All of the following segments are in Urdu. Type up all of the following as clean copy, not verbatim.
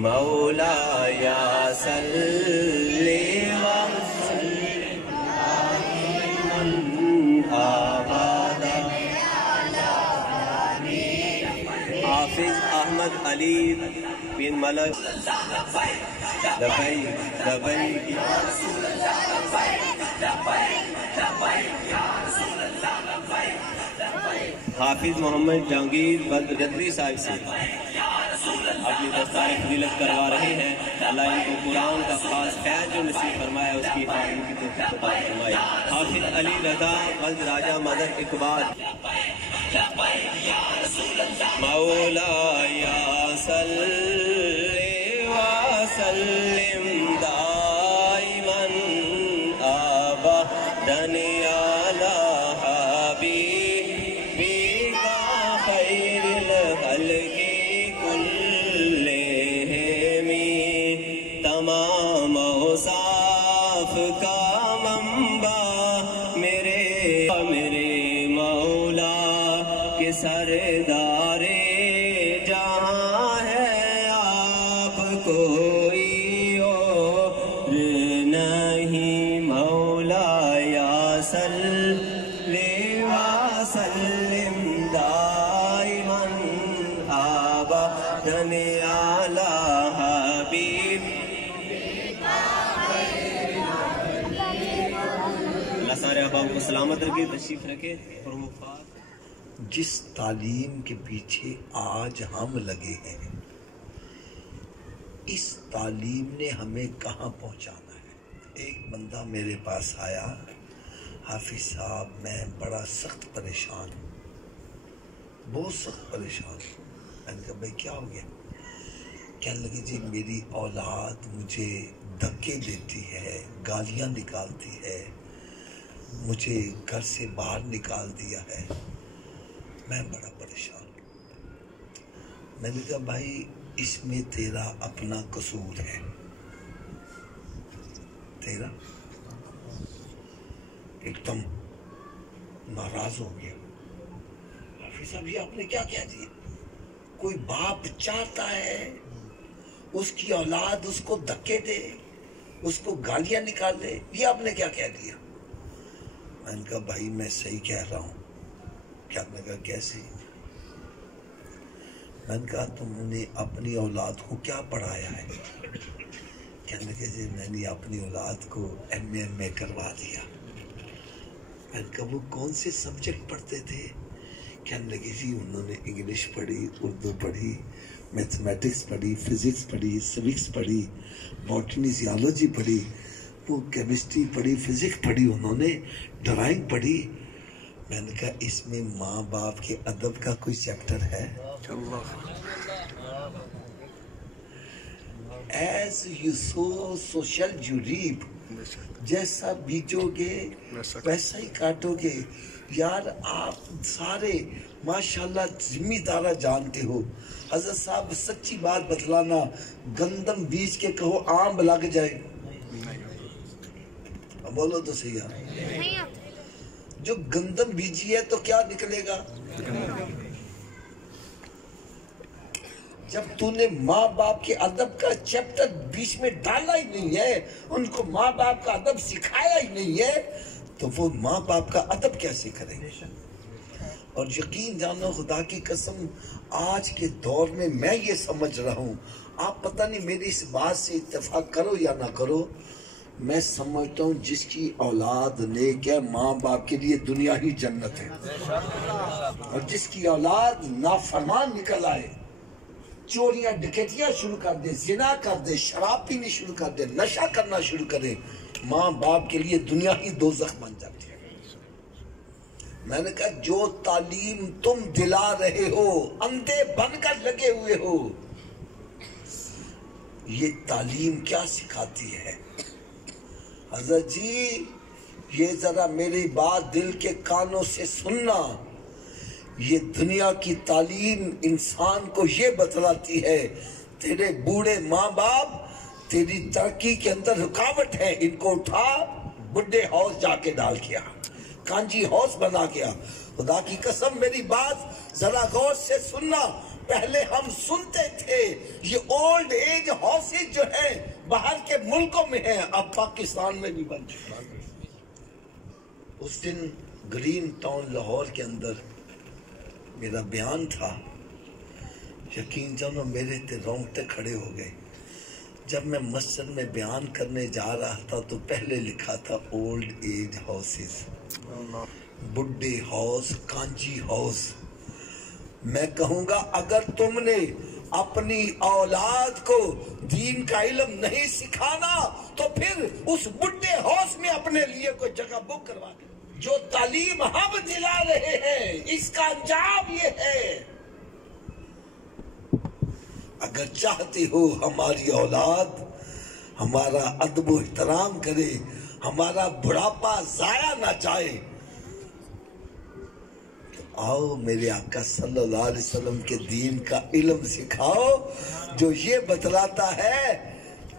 مولاي صل وسلم ابدا. حافظ احمد علی بن ملک. لبیک لبیک یا رسول اللہ، لبیک لبیک لبیک یا رسول اللہ، لبیک لبیک. حافظ محمد جہانگیر بلد جدری صاحب سے اپنی دستار فضیلت کروا رہے ہیں. اللہ ان کو قرآن کا خاص فیض جو نصیب فرمایا اس کی حافظ کی توفیق عطا فرمائے. حافظ علی رضا بلد راجہ مدر اقبال. مولاي صل وسلم دائما ابدا على حبيبك خير الخلق كلهم. تمام اوصاف کا منبع میرے مولا کے سردار جہاں ہے، آپ کوئی اور نہیں. مولاي صل وسلم دائما ابدا على حبيبك. اللہ سارے احباب کو سلامت رکھے، تشریف رکھے اور مفاد. جس تعلیم کے پیچھے آج ہم لگے ہیں، اس تعلیم نے ہمیں کہاں پہنچانا ہے. ایک بندہ میرے پاس آیا، حافظ صاحب میں بڑا سخت پریشان ہوں، بہت سخت پریشان ہوں. میں نے کہا بھائی کیا ہو گیا؟ کہنے لگے جی میری اولاد مجھے دھکے دیتی ہے، گالیاں نکالتی ہے، مجھے گھر سے باہر نکال دیا ہے، میں بڑا پریشان ہوں. میں نے کہا بھائی اس میں تیرا اپنا قصور ہے، تیرا. ایک دم ناراض ہو گیا. حافظ صاحب یہ آپ نے کیا کہہ دیا؟ کوئی باپ چاہتا ہے اس کی اولاد اس کو دھکے دے، اس کو گالیاں نکالے، یہ آپ نے کیا کہہ دیا؟ میں نے کہا بھائی میں صحیح کہہ رہا ہوں. کیا آپ نے کہا کیسے؟ میں نے کہا تم نے اپنی اولاد کو کیا پڑھایا ہے؟ کہنے لگے جی میں نے اپنی اولاد کو ایم اے کروا دیا. میں نے کہا وہ کون سے سبجیکٹ پڑھتے تھے؟ کہنے لگے جی انہوں نے انگلش پڑھی، اردو پڑھی، میتھمیٹکس پڑھی، فزکس پڑھی، سوکس پڑھی، باٹنی زیالوجی پڑھی، وہ کیمسٹری پڑھی، فزکس پڑھی، انہوں نے ڈرائنگ پڑھی. میں نے کہا اس میں ماں باپ کے ادب کا کوئی چیپٹر ہے؟ As you sow so shall you reap. جیسا بیجو گے ویسا ہی کاٹو گے. یار آپ سارے ماشاءاللہ ذمہ دارہ جانتے ہو. حضرت صاحب سچی بات بتلانا، گندم بیج کے کہو آم لگ جائے، بولو تو صحیح ہے. جو گندم بیجی ہے تو کیا نکلے گا؟ جب تو نے ماں باپ کے ادب کا چیپٹر بیچ میں ڈالا ہی نہیں ہے، ان کو ماں باپ کا ادب سکھایا ہی نہیں ہے، تو وہ ماں باپ کا ادب کیسے کریں گے؟ اور یقین جانو خدا کی قسم آج کے دور میں میں یہ سمجھ رہا ہوں، آپ پتہ نہیں میری اس بات سے اتفاق کرو یا نہ کرو، میں سمجھتا ہوں جس کی اولاد نیک ہے ماں باپ کے لیے دنیا ہی جنت ہے. اور جس کی اولاد نافرمان نکل آئے، چوریاں ڈکیتیاں شروع کر دے، زنا کر دے، شراب پینی شروع کر دے، نشہ کرنا شروع کرے، ماں باپ کے لیے دنیا ہی دوزخ بن جاتی ہے. میں نے کہا جو تعلیم تم دلا رہے ہو، اندھے بن کر لگے ہوئے ہو، یہ تعلیم کیا سکھاتی ہے؟ حضرت جی یہ ذرا میری بات دل کے کانوں سے سننا. یہ دنیا کی تعلیم انسان کو یہ بتلاتی ہے تیرے بوڑھے ماں باپ تیری ترقی کے اندر رکاوٹ ہے، ان کو اٹھا بڈھے ہاؤس جا کے ڈال کیا، کانجی ہاؤس بنا کیا. خدا کی قسم میری بات ذرا غور سے سننا، پہلے ہم سنتے تھے یہ اولڈ ایج ہاؤسز جو ہیں باہر کے ملکوں میں ہیں، اب پاکستان میں بھی بن چکا۔ اس دن گرین ٹاؤن لاہور کے اندر میرا بیان تھا، یقین جانو میرے تے رونگٹے کھڑے ہو گئے۔ جب میں مسجد میں بیان کرنے جا رہا تھا تو پہلے لکھا تھا اولڈ ایج ہاؤسز، بڈھے ہاؤس، کانجی ہاؤس۔ میں کہوں گا اگر تم نے اپنی اولاد کو دین کا علم نہیں سکھانا تو پھر اس بڈھے ہاؤس میں اپنے لیے کوئی جگہ بک کروا دے۔ جو تعلیم ہم دلا رہے ہیں اس کا انجام یہ ہے، اگر چاہتے ہو ہماری اولاد ہمارا ادب و احترام کرے، ہمارا بڑھاپا ضائع نہ جائے، تو آؤ میرے آقا صلی اللہ علیہ وسلم کے دین کا علم سکھاؤ، جو یہ بتلاتا ہے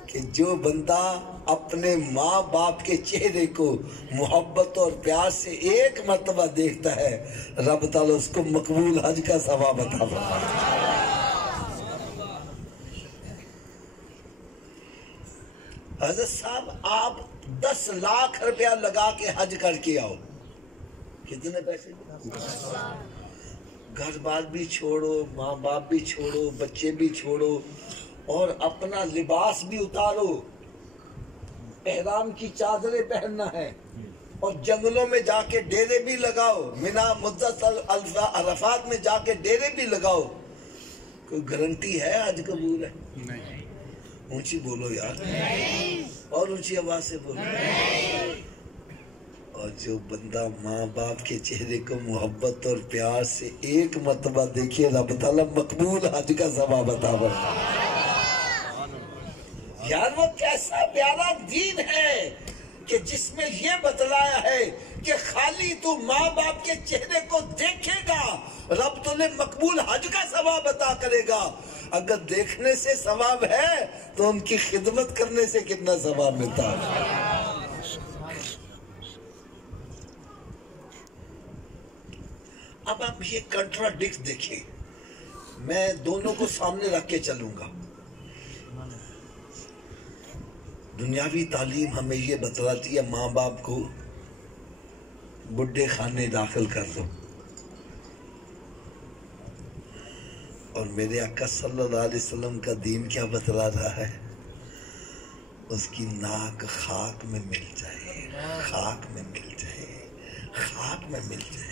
کہ جو بندہ اپنے ماں باپ کے چہرے کو محبت اور پیار سے ایک مرتبہ دیکھتا ہے، رب تعالیٰ اس کو مقبول حج کا ثواب عطا فرماتا ہے۔ حضرت صاحب آپ 10 لاکھ روپیہ لگا کے حج کر کے آؤ، کتنے پیسے؟ گھر بار بھی چھوڑو، ماں باپ بھی چھوڑو، بچے بھی چھوڑو، اور اپنا لباس بھی اتارو، احرام کی چادریں پہننا ہے، اور جنگلوں میں جا کے ڈیرے بھی لگاؤ، منا مدت عرفات میں جا کے ڈیرے بھی لگاؤ۔ کوئی گارنٹی ہے حج قبول ہے؟ نہیں۔ اونچی بولو یار، اور اونچی آواز سے بولو۔ اور جو بندہ ماں باپ کے چہرے کو محبت اور پیار سے ایک مرتبہ دیکھے، رب تعالیٰ مقبول حج کا ثواب عطا فرمائے۔ یار وہ کیسا پیارا دین ہے کہ جس میں یہ بتلایا ہے کہ خالی تو ماں باپ کے چہرے کو دیکھے گا رب تمہیں مقبول حج کا ثواب عطا کرے گا، اگر دیکھنے سے ثواب ہے تو ان کی خدمت کرنے سے کتنا ثواب ملتا ہے۔ اب آپ یہ کنٹراڈکٹ دیکھیں، میں دونوں کو سامنے رکھ کے چلوں گا۔ دنیاوی تعلیم ہمیں یہ بتلاتی ہے ماں باپ کو بڈھے خانے داخل کر دو، اور میرے آقا صلی اللہ علیہ وسلم کا دین کیا بتلا رہا ہے؟ اس کی ناک خاک میں مل جائے، خاک میں مل جائے، خاک میں مل جائے۔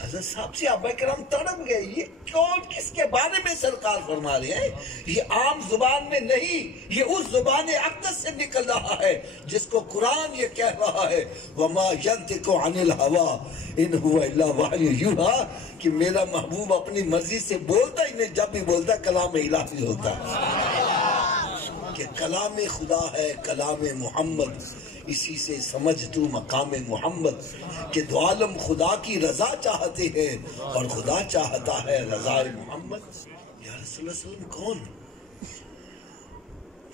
حضرت صاحب صحابہ کرام تڑپ گئے، یہ کون کس کے بارے میں سرکار فرما رہے ہیں؟ یہ عام زبان میں نہیں، یہ اس زبان اقدس سے نکل رہا ہے جس کو قرآن یہ کہہ رہا ہے وَمَا يَنْتِقُ عَنِ الْهَوَىٰ إِنْ هُوَ إِلَّا وَحْيٌ يُوحَىٰ، کہ میرا محبوب اپنی مرضی سے بولتا ہی نہیں، جب بھی بولتا کلام الہی ہوتا ہے، کہ کلام خدا ہے، کلام محمد۔ اسی سے سمجھ تو مقام محمد کہ دو عالم خدا کی رضا چاہتے ہیں اور خدا چاہتا ہے رضا محمد۔ یا رسول اللہ صلی اللہ علیہ وسلم کون؟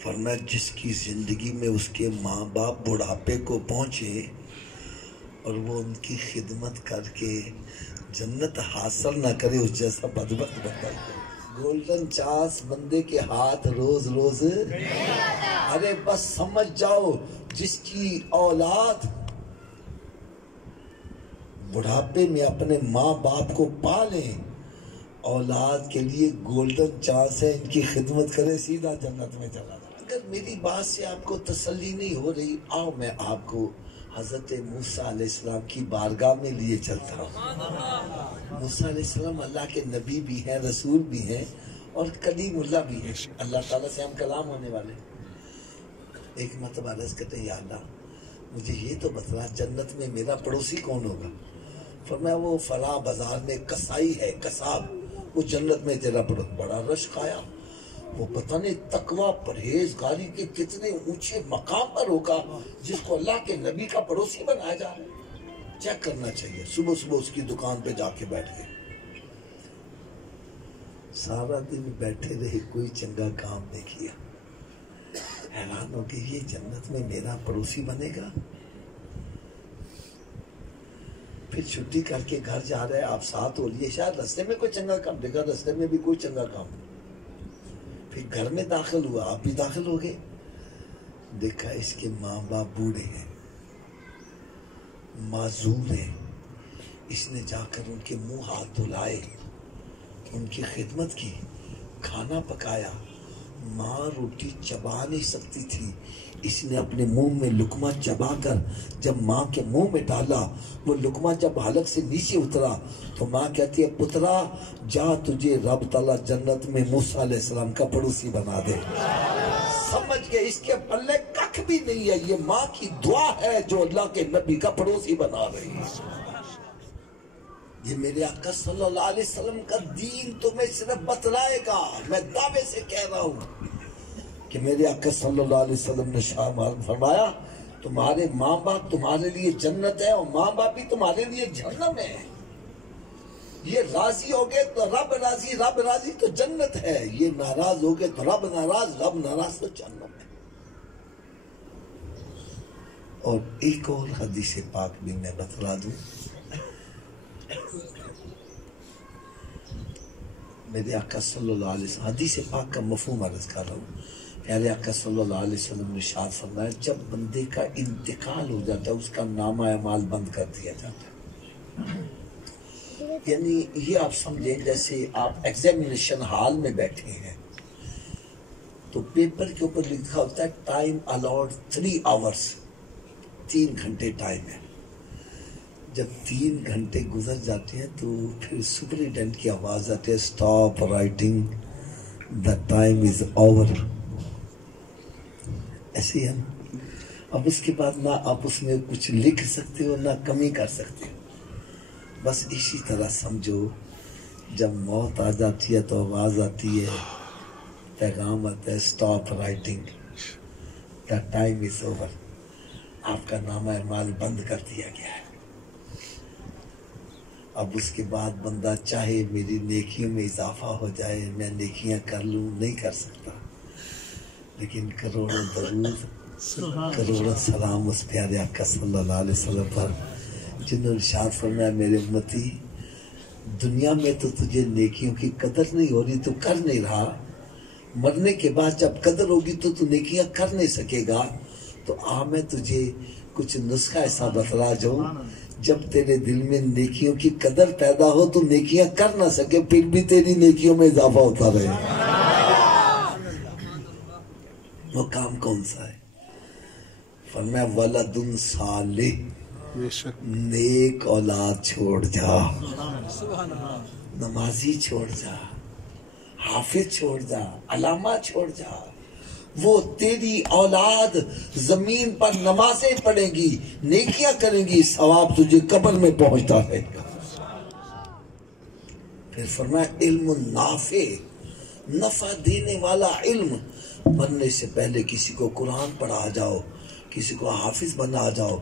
فرمایا جس کی زندگی میں اس کے ماں باپ بڑھاپے کو پہنچے اور وہ ان کی خدمت کر کے جنت حاصل نہ کرے، اس جیسا بدبخت بندہ ہی۔ گولڈن چانس بندے کے ہاتھ روز روز، ارے بس سمجھ جاؤ جس کی اولاد بڑھاپے میں اپنے ماں باپ کو پالیں، اولاد کے لیے گولڈن چانس ہے، ان کی خدمت کرے سیدھا جنت میں چلا جائے۔ اگر میری بات سے آپ کو تسلی نہیں ہو رہی، آؤ میں آپ کو حضرت موسیٰ علیہ السلام کی بارگاہ میں لیے چلتا ہوں۔ موسیٰ علیہ السلام اللہ کے نبی بھی ہیں، رسول بھی ہیں، اور کلیم اللہ بھی ہیں، اللہ تعالیٰ سے ہم کلام ہونے والے ہیں۔ ایک مرتبہ عرض کرتے ہیں یا اللہ مجھے یہ تو بتلا جنت میں میرا پڑوسی کون ہوگا؟ فرمایا وہ فلاں بازار میں کسائی ہے، کساب، وہ جنت میں تیرا پڑوسی۔ بڑا رشک آیا، وہ پتہ نہیں تقویٰ پرہیزگاری کے کتنے اونچے مقام پر ہوگا جس کو اللہ کے نبی کا پڑوسی بنایا جا رہا ہے۔ چیک کرنا چاہیے۔ صبح صبح اس کی دکان پہ جا کے بیٹھ گئے، سارا دن بیٹھے رہے، کوئی چنگا کام نہیں کیا، حیران ہو کہ یہ جنت میں میرا پڑوسی بنے گا۔ پھر چھٹی کر کے گھر جا رہے ہیں، آپ ساتھ ہو لیے، شاید رستے میں کوئی چنگا کام دیکھا، رستے میں بھی کوئی چنگا کام، پھر گھر میں داخل ہوا، آپ بھی داخل ہو گئے، دیکھا اس کے ماں باپ بوڑھے ہیں، معذور ہیں، اس نے جا کر ان کے منہ ہاتھ دھلائے، ان کی خدمت کی، کھانا پکایا، ماں روٹی چبا نہیں سکتی تھی، اس نے اپنے منہ میں لقمہ چبا کر جب ماں کے منہ میں ڈالا، وہ لقمہ جب حلق سے نیچے اترا تو ماں کہتی ہے پترا جا تجھے رب تعالیٰ جنت میں موسیٰ علیہ السلام کا پڑوسی بنا دے۔ سمجھ گئے اس کے پلے ککھ بھی نہیں ہے، یہ ماں کی دعا ہے جو اللہ کے نبی کا پڑوسی بنا رہی ہے۔ یہ میرے آقا صلی اللہ علیہ وسلم کا دین تمہیں صرف بتلائے گا، میں دعوے سے کہہ رہا ہوں کہ میرے آقا صلی اللہ علیہ وسلم نے فرمایا تمہارے ماں باپ تمہارے لیے جنت ہے اور ماں باپ بھی تمہارے لیے جہنم ہے، یہ راضی ہو گئے تو رب راضی، رب راضی تو جنت ہے، یہ ناراض ہو گئے تو رب ناراض، رب ناراض تو جہنم ہے۔ اور ایک اور حدیث پاک بھی میں بتلا دوں، میرے آقا صلی اللہ علیہ وسلم، حدیث پاک کا مفہوم عرض کر رہا ہوں، پیارے آقا صلی اللہ علیہ وسلم نے ارشاد فرمایا جب بندے کا انتقال ہو جاتا ہے اس کا نامہ اعمال بند کر دیا جاتا ہے۔ یعنی یہ آپ سمجھیں جیسے آپ ایگزامینیشن ہال میں بیٹھے ہیں تو پیپر کے اوپر لکھا ہوتا ہے ٹائم الاؤڈ 3 آورس، 3 گھنٹے ٹائم ہے۔ جب 3 گھنٹے گزر جاتے ہیں تو پھر سپرنٹینڈنٹ کی آواز آتی ہے stop writing the time is over, ایسے ہے نا۔ اب اس کے بعد نہ آپ اس میں کچھ لکھ سکتے ہو نہ کمی کر سکتے ہو، بس اسی طرح سمجھو جب موت آ جاتی ہے تو آواز آتی ہے، پیغام آتا ہے stop writing the time is over, آپ کا نامہ اعمال بند کر دیا گیا ہے۔ اب اس کے بعد بندہ چاہے میری نیکیوں میں اضافہ ہو جائے، میں نیکیاں کر لوں، نہیں کر سکتا، لیکن کروڑوں درود کروڑوں سلام اس پیارے آقا صلی اللہ علیہ وسلم پر جنہوں نے ارشاد فرمایا میرے امتی دنیا میں تو تجھے نیکیوں کی قدر نہیں ہو رہی، تو کر نہیں رہا، مرنے کے بعد جب قدر ہوگی تو نیکیاں کر نہیں سکے گا، تو میں تجھے کچھ نسخہ ایسا بتلا جاؤں جب تیرے دل میں نیکیوں کی قدر پیدا ہو تو نیکیاں کر نہ سکے پھر بھی تیری نیکیوں میں اضافہ ہوتا رہے۔ وہ کام کون سا ہے؟ فرمایا ولد صالح، نیک اولاد چھوڑ جا، نمازی چھوڑ جا، حافظ چھوڑ جا، علامہ چھوڑ جا، وہ تیری اولاد زمین پر نمازیں پڑھیں گی، نیکیاں کریں گی، ثواب تجھے قبر میں پہنچتا رہے گا۔ پھر فرمایا علم نافع، نفع دینے والا علم، مرنے سے پہلے کسی کو قرآن پڑھا جاؤ، کسی کو حافظ بنا جاؤ،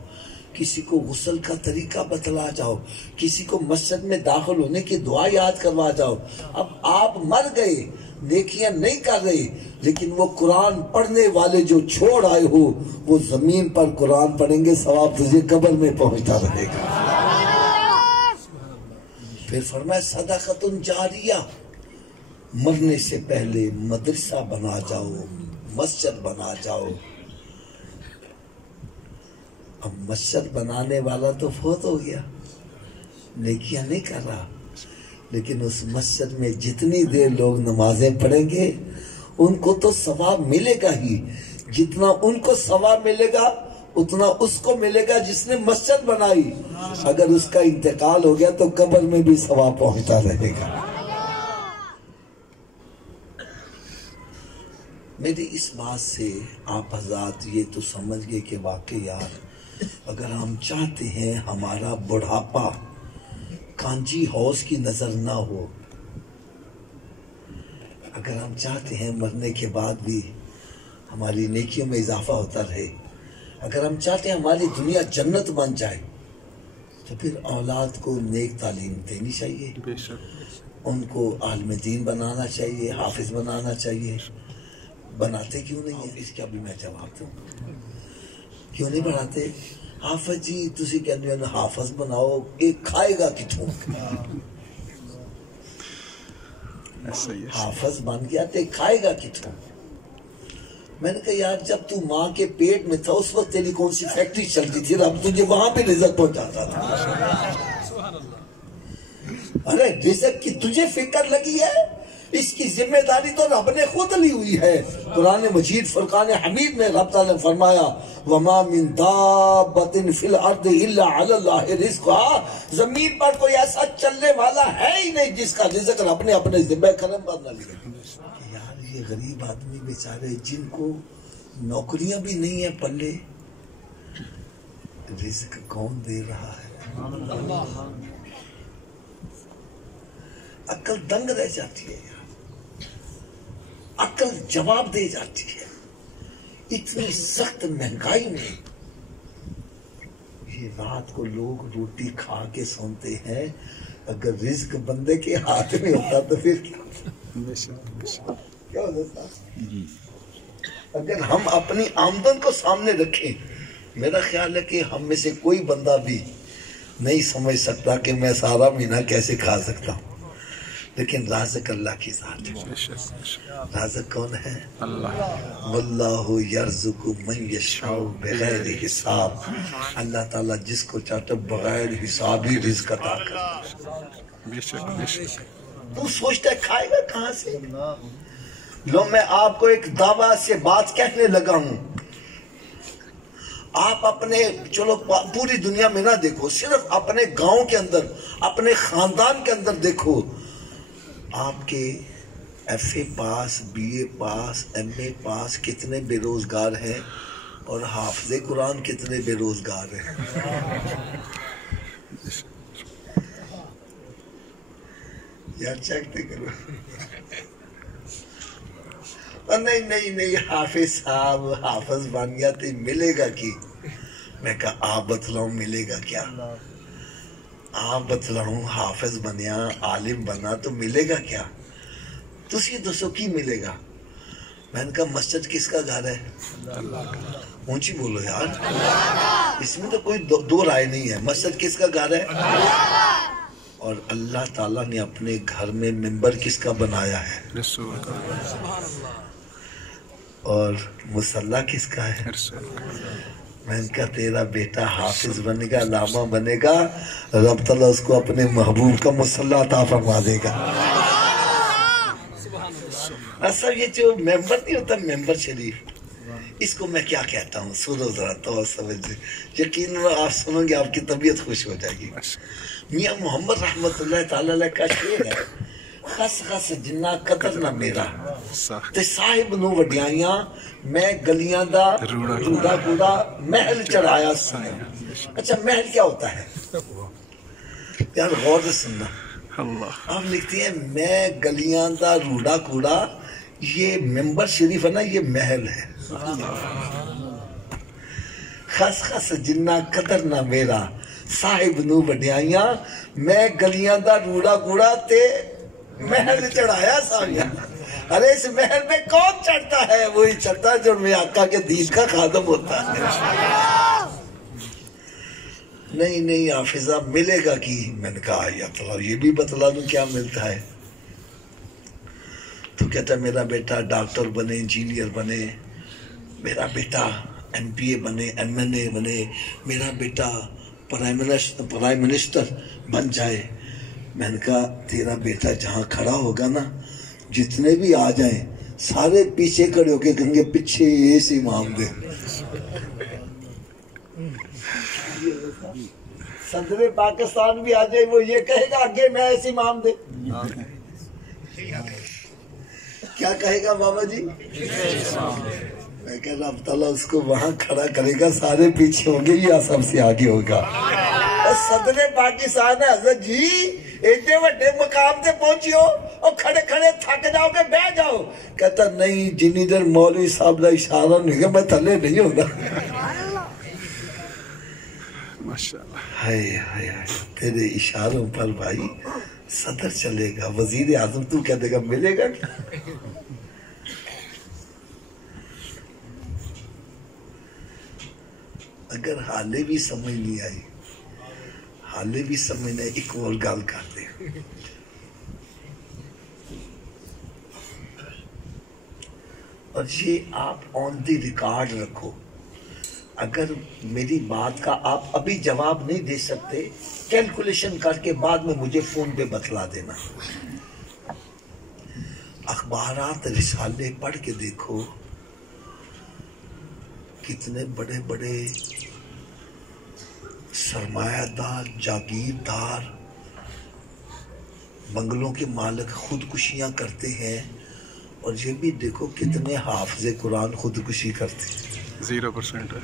کسی کو غسل کا طریقہ بتلا جاؤ، کسی کو مسجد میں داخل ہونے کی دعا یاد کروا جاؤ۔ اب آپ مر گئے، نیکیاں نہیں کر رہے، لیکن وہ قرآن پڑھنے والے جو چھوڑ آئے ہو وہ زمین پر قرآن پڑھیں گے، ثواب تجھے قبر میں پہنچتا رہے گا۔ پھر فرمایا صدقۃ جاریہ، مرنے سے پہلے مدرسہ بنا جاؤ، مسجد بنا جاؤ۔ اب مسجد بنانے والا تو فوت ہو گیا، نیکیاں نہیں کر رہا، لیکن اس مسجد میں جتنی دیر لوگ نمازیں پڑھیں گے ان کو تو ثواب ملے گا ہی، جتنا ان کو ثواب ملے گا اتنا اس کو ملے گا جس نے مسجد بنائی۔ اگر اس کا انتقال ہو گیا تو قبر میں بھی ثواب پہنچتا رہے گا۔ میری اس بات سے آپ حضرات یہ تو سمجھ گئے کہ واقعی یار اگر ہم چاہتے ہیں ہمارا بڑھاپا کانجی ہاؤس کی نظر نہ ہو، اگر ہم چاہتے ہیں مرنے کے بعد بھی ہماری نیکیوں میں اضافہ ہوتا رہے، اگر ہم چاہتے ہیں ہماری دنیا جنت بن جائے، تو پھر اولاد کو نیک تعلیم دینی چاہیے، ان کو عالم دین بنانا چاہیے، حافظ بنانا چاہیے۔ بناتے کیوں نہیں ہیں؟ اس کا بھی میں جواب دوں، کیوں نہیں بڑھاتے؟ حافظ جی تسی کہندے ہو حافظ بناؤ، ایک کھائے گا کتوں؟ حافظ بن گیا تو کھائے گا کتوں؟ میں نے کہا یار جب تو ماں کے پیٹ میں تھا اس وقت تیری کون سی فیکٹری چلتی تھی، رب تجھے وہاں پہ رزق پہنچاتا تھا۔ ارے رزق کی تجھے فکر لگی ہے، اس کی ذمہ داری تو رب نے خود لی ہوئی ہے۔ قرآن مجید فرقان حمید میں رب تعالیٰ نے فرمایا وَمَا مِن دَابَّةٍ فِي الْأَرْضِ إِلَّا عَلَى اللَّهِ رِزْقُهَا، زمین پر کوئی ایسا چلنے والا ہے ہی نہیں جس کا رزق رب نے اپنے ذمہ کرم پر نہ لیا۔ یار یہ غریب آدمی بیچارے جن کو نوکریاں بھی نہیں ہیں پلے، رزق کون دے رہا ہے؟ عقل دنگ رہ جاتی ہے یار، عقل جواب دے جاتی ہے۔ اتنی سخت مہنگائی میں یہ رات کو لوگ روٹی کھا کے سوتے ہیں، اگر رزق بندے کے ہاتھ میں ہوتا تو پھر کیا ہوتا؟ اگر ہم اپنی آمدن کو سامنے رکھیں، میرا خیال ہے کہ ہم میں سے کوئی بندہ بھی نہیں سمجھ سکتا کہ میں سارا مہینہ کیسے کھا سکتا ہوں، لیکن رازق اللہ کی ذات ہے۔ رازق کون ہے؟ اللہ۔ واللہ یرزق من یشاء بغیر حساب، اللہ تعالیٰ جس کو چاہتا بغیر حساب ہی رزق عطا کرتا۔ تو سوچتا ہے کھائے گا کہاں سے؟ لو میں آپ کو ایک دعویٰ سے بات کہنے لگا ہوں، آپ اپنے چلو پوری دنیا میں نہ دیکھو، صرف اپنے گاؤں کے اندر، اپنے خاندان کے اندر دیکھو، آپ کے F A pass, B A pass, M A pass کتنے بے روزگار ہیں اور حافظ قرآن کتنے بے روزگار ہیں۔ یار چیک تو کرو۔ نہیں حافظ صاحب حافظ بن گیا تو ملے گا کی؟ میں کہا آپ بتلاؤں ملے گا کیا؟ آپ بتلاؤں حافظ بنیا، عالم بنا تو ملے گا کیا؟ تسی دسو کی ملے گا؟ میں نے کہا مسجد کس کا گھر ہے؟ اونچی بولو یار، اس میں تو کوئی دو رائے نہیں ہے۔ مسجد کس کا گھر ہے؟ اور اللہ تعالیٰ نے اپنے گھر میں منبر کس کا بنایا ہے؟ اور مصلی کس کا ہے؟ میں نے کہا تیرا بیٹا حافظ بنے گا، علامہ بنے گا، رب تعالیٰ اس کو اپنے محبوب کا مصلی عطا فرما دے گا۔ اصل یہ جو ممبر نہیں ہوتا، ممبر شریف، اس کو میں کیا کہتا ہوں؟ سنو ذرا تو سمجھ، یقین آپ سنو گے آپ کی طبیعت خوش ہو جائے گی۔ میاں محمد رحمت اللہ تعالیٰ علیہ کا شعر ہے، خس خس جنہ قدر نہ میرا تے صاحب نو وڈیائیاں، میں گلیاں دا روڑا کوڑا محل چڑھایا سائیں۔ اچھا محل کیا ہوتا ہے یار؟ غور سے سننا، آپ لکھتی ہیں میں گلیاں دا روڑا کوڑا، یہ منبر شریف ہے نا، یہ محل ہے۔ خس خس جنہ قدر نہ میرا صاحب نو وڈیائیاں، میں گلیاں دا روڑا کوڑا تے محل چڑھایا سامیاں۔ ارے اس محل میں کون چڑھتا ہے؟ وہی چڑھتا ہے جو میں آقا کے دین کا خادم ہوتا ہے۔ نہیں حافظہ ملے گا کی؟ میں نے کہا یا اللہ یہ بھی بتلا دوں کیا ملتا ہے؟ تو کہتا ہے میرا بیٹا ڈاکٹر بنے، انجینئر بنے، میرا بیٹا ایم پی اے بنے، ایم این اے بنے، میرا بیٹا پرائم منسٹر بن جائے۔ میں نے کہا تیرا بیٹا جہاں کھڑا ہوگا نا، جتنے بھی آ جائیں سارے پیچھے کھڑے ہو کے کہیں گے پیچھے اس امام دے۔ صدر پاکستان بھی آ جائے وہ یہ کہے گا آگے میں اس امام دے۔ کیا کہے گا بابا جی؟ میں کہہ رہا اب تعالیٰ اس کو وہاں کھڑا کرے گا، سارے پیچھے ہوں گے یا سب سے آگے ہوگا۔ صدر پاکستان ہے حضرت جی، اتنے بڑے مقام تے پہنچیو اور کھڑے کھڑے تھک جاؤ کہ بیٹھ جاؤ۔ کہتا نہیں جنی دیر مولوی صاحب دا اشارہ نہیں گا میں تھلے نہیں ہوگا۔ ہائے ہائے تیرے اشاروں پر بھائی صدر چلے گا، وزیر اعظم، تو کہہ دے گا ملے گا کیا؟ اگر حالے بھی سمجھ نہیں آئی، حالے بھی سمجھنا، ایک اور گل کرتے ہیں۔ اور یہ آپ آن دی ریکارڈ رکھو، اگر میری بات کا آپ ابھی جواب نہیں دے سکتے، کیلکولیشن کر کے بعد میں مجھے فون پہ بتلا دینا۔ اخبارات رسالے پڑھ کے دیکھو، کتنے بڑے بڑے سرمایہ دار، جاگیردار، بنگلوں کے مالک خودکشیاں کرتے ہیں، اور یہ بھی دیکھو کتنے حافظ قرآن خودکشی کرتے ہیں، 0% ہے،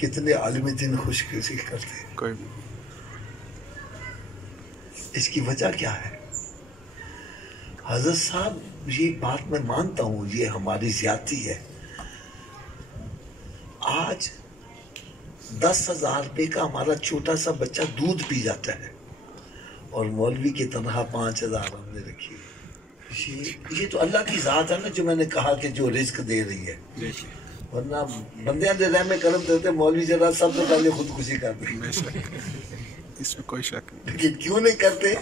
کتنے عالم دین خودکشی کرتے ہیں۔ کوئی بھی اس کی وجہ کیا ہے؟ حضرت صاحب یہ بات میں مانتا ہوں، یہ ہماری زیادتی ہے۔ آج 10,000 روپے کا ہمارا چھوٹا سا بچہ دودھ پی جاتا ہے، اور مولوی کی تنخواہ 5,000 ہم نے رکھی ہے۔ یہ تو اللہ کی ذات ہے نا، جو میں نے کہا کہ جو رزق دے رہی ہے، ورنہ بندیاں دے رحم کرم دیتے، مولوی جرا سب سے پہلے خودکشی کرتے ہیں، بے شک، اس میں کوئی شک نہیں۔ لیکن کیوں نہیں کرتے؟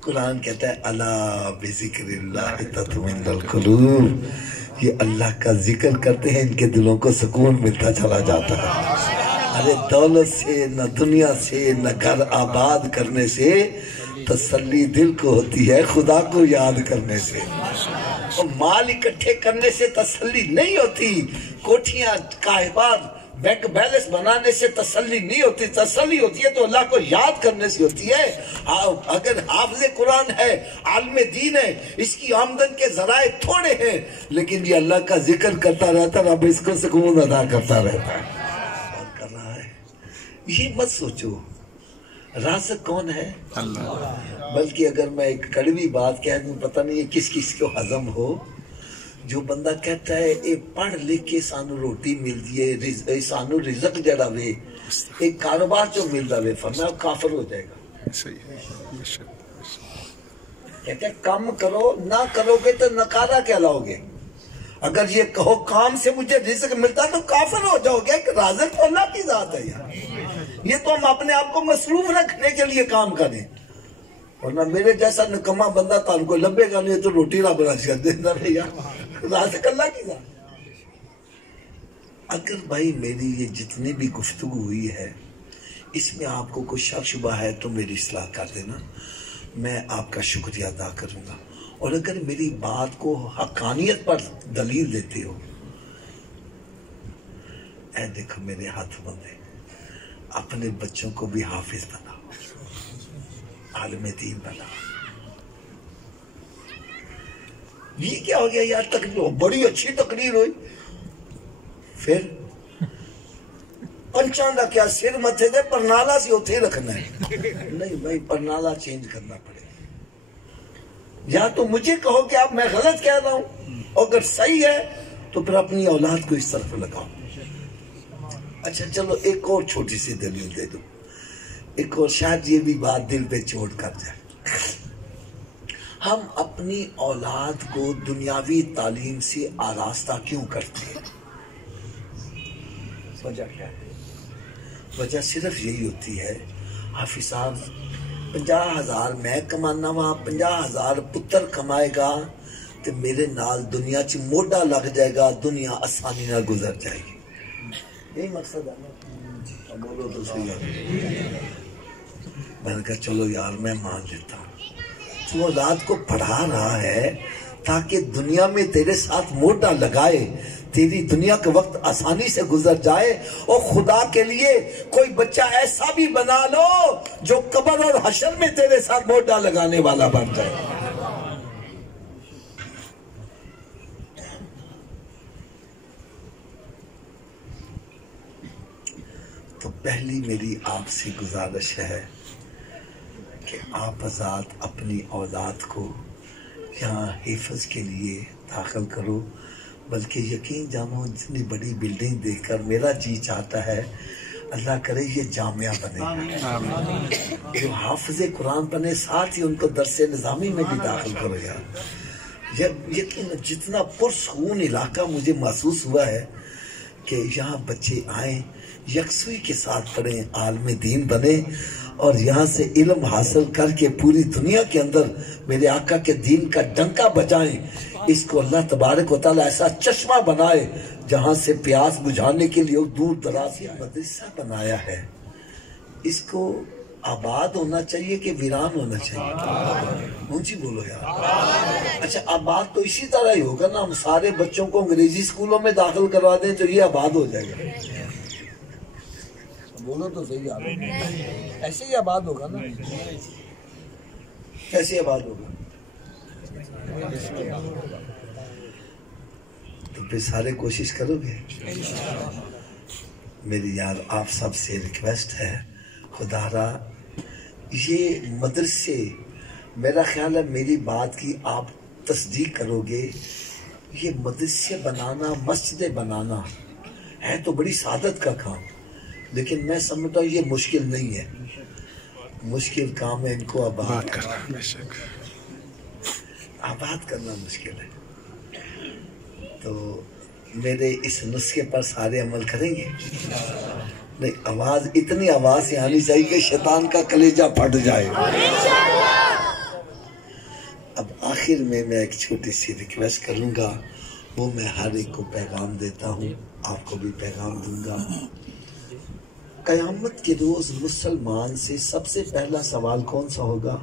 قرآن کہتا ہے الا بذکر اللہ تطمئن القلوب، یہ اللہ کا ذکر کرتے ہیں ان کے دلوں کو سکون ملتا چلا جاتا ہے۔ ارے دولت سے نہ دنیا سے نہ گھر آباد کرنے سے تسلی دل کو ہوتی ہے، خدا کو یاد کرنے سے۔ اور مال اکٹھے کرنے سے تسلی نہیں ہوتی، کوٹھیاں کاہبات بینک بیلنس بنانے سے تسلی نہیں ہوتی، تسلی ہوتی ہے تو اللہ کو یاد کرنے سے ہوتی ہے۔ اگر حافظ قرآن ہے، عالم دین ہے، اس کی آمدن کے ذرائع تھوڑے ہیں، لیکن یہ اللہ کا ذکر کرتا رہتا ہے، اب اس کو سکون ادا کرتا رہتا ہے اور کر رہا ہے۔ یہ مت سوچو رازق کون ہے؟ اللہ۔ بلکہ اگر میں ایک کڑوی بات کہہ دوں، پتہ نہیں یہ کس کس کو ہضم ہو، جو بندہ کہتا ہے اے پڑھ لکھ کے سانو روٹی مل دیئے، سانو رزق جڑا وے، ایک کاروبار جو مل رہا وے، فرمایا کافر ہو جائے گا۔ صحیح ہے، بے شک۔ کہتے ہیں کام کرو، نہ کرو گے تو نکارہ کہلاؤ گے۔ اگر یہ کہو کام سے مجھے رزق ملتا تو کافر ہو جاؤ گے، کہ رازق تو اللہ کی ذات ہے یار، یہ تو ہم اپنے آپ کو مصروف رکھنے کے لیے کام کریں، ورنہ میرے جیسا نکما بندہ تو ہم کو لبے گا نہیں تو روٹی نہ بنا کر دینا بھیا، رازق اللہ کی ذات۔ اگر بھائی میری یہ جتنی بھی گفتگو ہوئی ہے اس میں آپ کو کوئی شک شبہ ہے تو میری اصلاح کر دینا، میں آپ کا شکریہ ادا کروں گا۔ اور اگر میری بات کو حقانیت پر دلیل دیتے ہو، اے دیکھو میرے ہاتھ بندے، اپنے بچوں کو بھی حافظ بناؤ، عالم دین بناؤ۔ یہ کیا ہو گیا یار، تقریر بڑی اچھی تقریر ہوئی، پھر پنچاں دا کیا سر متھے دے پرنالا سی اتھے رکھنا ہے؟ نہیں بھائی، پرنالا چینج کرنا پڑے گا۔ یا تو مجھے کہو کہ آپ میں غلط کہہ رہا ہوں، اگر صحیح ہے تو پھر اپنی اولاد کو اس طرف لگاؤ۔ اچھا چلو ایک اور چھوٹی سی دلیل دے دو، ایک اور، شاید یہ بھی بات دل پہ چوٹ کر جائے۔ ہم اپنی اولاد کو دنیاوی تعلیم سے آراستہ کیوں کرتے ہیں؟ وجہ کیا ہے؟ وجہ صرف یہی ہوتی ہے، حافظ صاحب 50,000 میں کمانا وا، 50,000 پتر کمائے گا تو میرے نال دنیا چ موڈا لگ جائے گا، دنیا آسانی نہ گزر جائے گی۔ یہی مقصد ہے نا؟ بولو تو صحیح ہے۔ میں نے کہا چلو یار میں مان لیتا ہوں، تو اولاد کو پڑھا رہا ہے تاکہ دنیا میں تیرے ساتھ موڈا لگائے، تیری دنیا کا وقت آسانی سے گزر جائے، اور خدا کے لیے کوئی بچہ ایسا بھی بنا لو جو قبر اور حشر میں تیرے ساتھ موڈا لگانے والا بن جائے۔ تو پہلی میری آپ سے گزارش ہے کہ آپ حضرات اپنی اولاد کو یہاں حفظ کے لیے داخل کرو، بلکہ یقین جانو اتنی بڑی بلڈنگ دیکھ کر میرا جی چاہتا ہے اللہ کرے یہ جامعہ بنے، جو حافظ قرآن بنے، ساتھ ہی ان کو درس نظامی میں بھی داخل کرو یار۔ یقین جتنا پرسکون علاقہ مجھے محسوس ہوا ہے کہ یہاں بچے آئیں، یکسوئی کے ساتھ پڑھیں، عالم دین بنیں، اور یہاں سے علم حاصل کر کے پوری دنیا کے اندر میرے آقا کے دین کا ڈنکا بجائیں۔ اس کو اللہ تبارک و تعالیٰ ایسا چشمہ بنائے جہاں سے پیاس بجھانے کے لیے دور دراز یہ مدرسہ بنایا ہے، اس کو آباد ہونا چاہیے کہ ویران ہونا چاہیے؟ اونچی بولو یار۔ اچھا آباد تو اسی طرح ہی ہوگا نا، ہم سارے بچوں کو انگریزی اسکولوں میں داخل کروا دیں تو یہ آباد ہو جائے گا۔ بولو تو صحیح آپ، ایسے ہی آباد ہوگا نا؟ کیسے آباد ہوگا؟ تو پھر سارے کوشش کرو گے؟ میری یار آپ سب سے ریکویسٹ ہے، خدا را یہ مدرسے، میرا خیال ہے میری بات کی آپ تصدیق کرو گے، یہ مدرسے بنانا، مسجدیں بنانا ہے تو بڑی سعادت کا کام، لیکن میں سمجھتا ہوں یہ مشکل نہیں ہے، مشکل کام ہے ان کو آباد کرنا، آباد کرنا مشکل ہے۔ تو میرے اس نسخے پر سارے عمل کریں گے؟ نہیں، آواز اتنی آواز سے آنی چاہیے کہ شیطان کا کلیجہ پھٹ جائے۔ اب آخر میں ایک چھوٹی سی ریکویسٹ کروں گا، وہ میں ہر ایک کو پیغام دیتا ہوں، آپ کو بھی پیغام دوں گا۔ قیامت کے روز مسلمان سے سب سے پہلا سوال کون سا ہوگا؟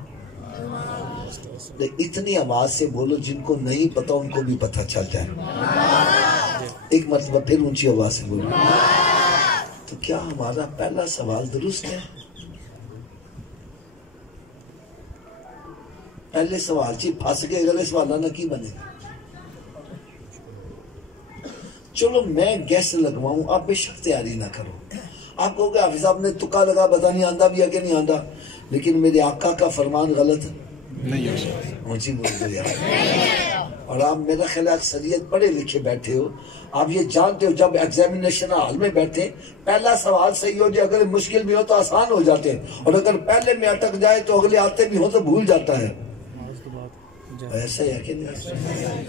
اتنی آواز سے بولو جن کو نہیں پتا ان کو بھی پتا چل جائے۔ ایک مرتبہ پھر اونچی آواز سے بولو۔ تو کیا ہمارا پہلا سوال درست ہے؟ پہلے سوال چی پھنس گئے، اگلے سوالہ نہ کی بنے گا؟ چلو میں گیس لگواؤں، آپ بے شک تیاری نہ کرو۔ آپ کہو گے حافظ صاحب نے تکا لگا، پتہ نہیں آندہ بھی ہے کہ نہیں آندہ، لیکن میرے آقا کا فرمان غلط نہیں ہو سکتا۔ مجھے بول دو یار۔ اور آپ میرا خیال اکثریت پڑھے لکھے بیٹھے ہو، آپ یہ جانتے ہو جب ایگزامینیشن ہال میں بیٹھے پہلا سوال صحیح ہو جائے، اگر مشکل بھی ہو تو آسان ہو جاتے ہیں، اور اگر پہلے میں اٹک جائے تو اگلے آتے بھی ہو تو بھول جاتا ہے۔ ایسا ہے کہ نہیں؟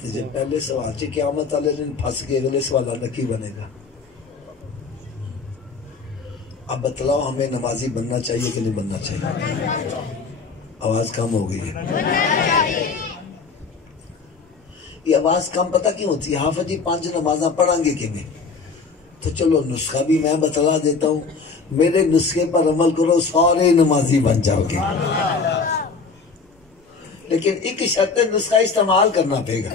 تو جب پہلے سوال سے قیامت والے دن پھنس گئے، اگلے سوال کی بنے گا؟ اب بتلاؤ ہمیں نمازی بننا چاہیے کہ نہیں بننا چاہیے؟ آواز کم ہو گئی ہے۔ یہ آواز کم پتہ کیوں ہوتی ہے؟ حافظ جی 5 نمازاں پڑھیں گے کہ میں؟ تو چلو نسخہ بھی میں بتلا دیتا ہوں، میرے نسخے پر عمل کرو، سارے نمازی بن جاؤ گے، لیکن ایک شرط نسخہ استعمال کرنا پے گا۔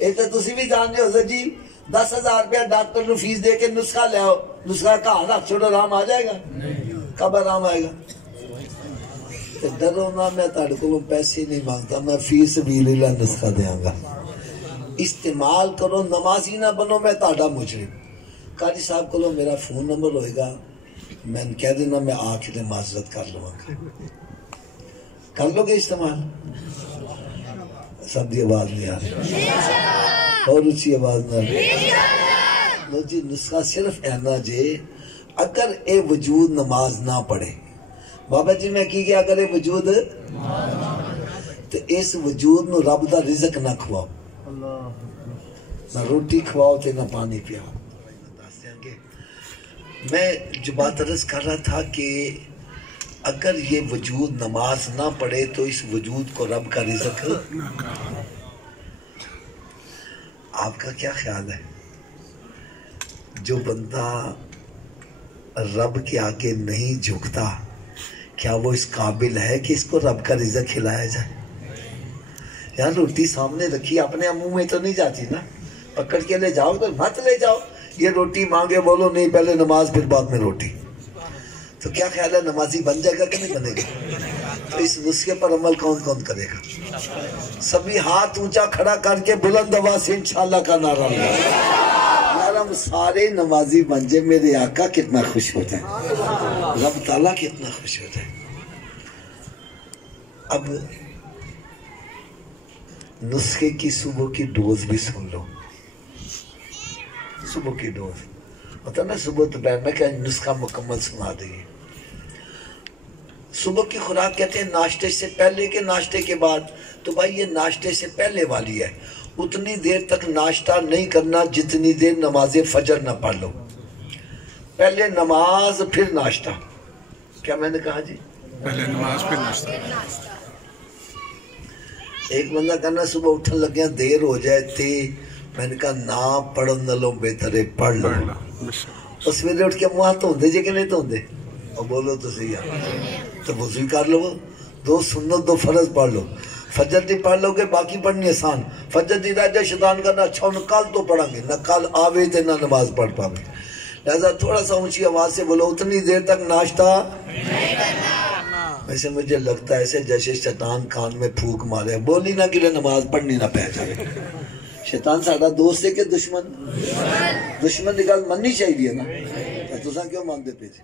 یہ تو تسی بھی جان رہے ہو سر جی، 10,000 روپیہ ڈاکٹر نو فیس دے کے نسخہ لے آؤ، نسخہ کا رکھ چھوڑو، آرام آ جائے گا؟ کب آرام آئے گا؟ ڈرو نہ، میں تاڑے کو پیسے نہیں مانگتا، میں فیس بھی لیلا نسخہ دیاں گا، استعمال کرو، نمازی نہ بنو، میں تاڑا مجرم۔ قاری صاحب کو میرا فون نمبر ہوئے گا، میں کہہ دینا میں آخر معذرت کر لوں گا، کر لو گے استعمال؟ سب دی آواز نہیں آ رہی، اور اچھی آواز نہ رہی۔ لو جی نسخہ صرف اینا جے، اگر اے وجود نماز نہ پڑھے، بابا جی میں کی گیا اگر اے وجود تو اس وجود نو رب دا رزق نہ کھواؤ، نہ روٹی کھواؤ تے نہ پانی پیاؤ۔ میں جو بات عرض کر رہا تھا کہ اگر یہ وجود نماز نہ پڑھے تو اس وجود کو رب کا رزق، آپ کا کیا خیال ہے؟ جو بندہ رب کے آگے نہیں جھکتا، کیا وہ اس قابل ہے کہ اس کو رب کا رزق کھلایا جائے؟ یار روٹی سامنے رکھی، اپنے منہ میں تو نہیں جاتی نا، پکڑ کے لے جاؤ تو مت لے جاؤ، یہ روٹی مانگے بولو نہیں پہلے نماز پھر بعد میں روٹی، تو کیا خیال ہے نمازی بن جائے گا کہ نہیں بنے گا؟ تو اس نسخے پر عمل کون کون کرے گا؟ سبھی ہاتھ اونچا کھڑا کر کے بلند آواز سے انشاءاللہ کا نعرہ لگا۔ یار ہم سارے نمازی بن جائے، میرے آقا کتنا خوش ہوتا ہے، رب تعالیٰ کتنا خوش ہوتا ہے۔ اب نسخے کی صبح کی ڈوز بھی سن لو، صبح کی ڈوز ہوتا نا، صبح دوپہر میں کہ نسخہ مکمل سنا دیں گے۔ صبح کی خوراک کہتے ہیں ناشتے سے پہلے کے ناشتے کے بعد، تو بھائی یہ ناشتے سے پہلے والی ہے، اتنی دیر تک ناشتہ نہیں کرنا جتنی دیر نماز فجر نہ پڑھ لو. پہلے نماز پھر ناشتہ. کیا میں نے کہا جی؟ پہلے نماز پھر ناشتہ. ایک بندہ کہنا صبح اٹھن لگیا دیر ہو جائے تھی، میں نے کہا نہ پڑھن نہ لو بہتر ہے پڑھ لو. اس سویرے اٹھ کے منہ دھوندے جے کہ نہیں دھوندے؟ اور بولو تو صحیح ہے تو وضو کر لو، 2 سنت 2 فرض پڑھ لو. فجر دی پڑھ لو گے باقی پڑھنی آسان. فجر دی رہ جائے شیطان کرنا اچھا نہ کل تو پڑھیں گے، نہ کل آوے تے نہ نماز پڑھ پاوے. لہذا تھوڑا سا اونچی آواز سے بولو اتنی دیر تک ناشتہ نہیں کرنا. ویسے مجھے لگتا ہے ایسے جیسے شیطان کان میں پھونک مارے، بولی نہ کہ نماز پڑھنی نہ پہ جائے. شیطان ساڈا دوست ہے کہ دشمن؟ دشمن کی گل مننی چاہیے نا. تو تساں کیوں مانتے پے جی؟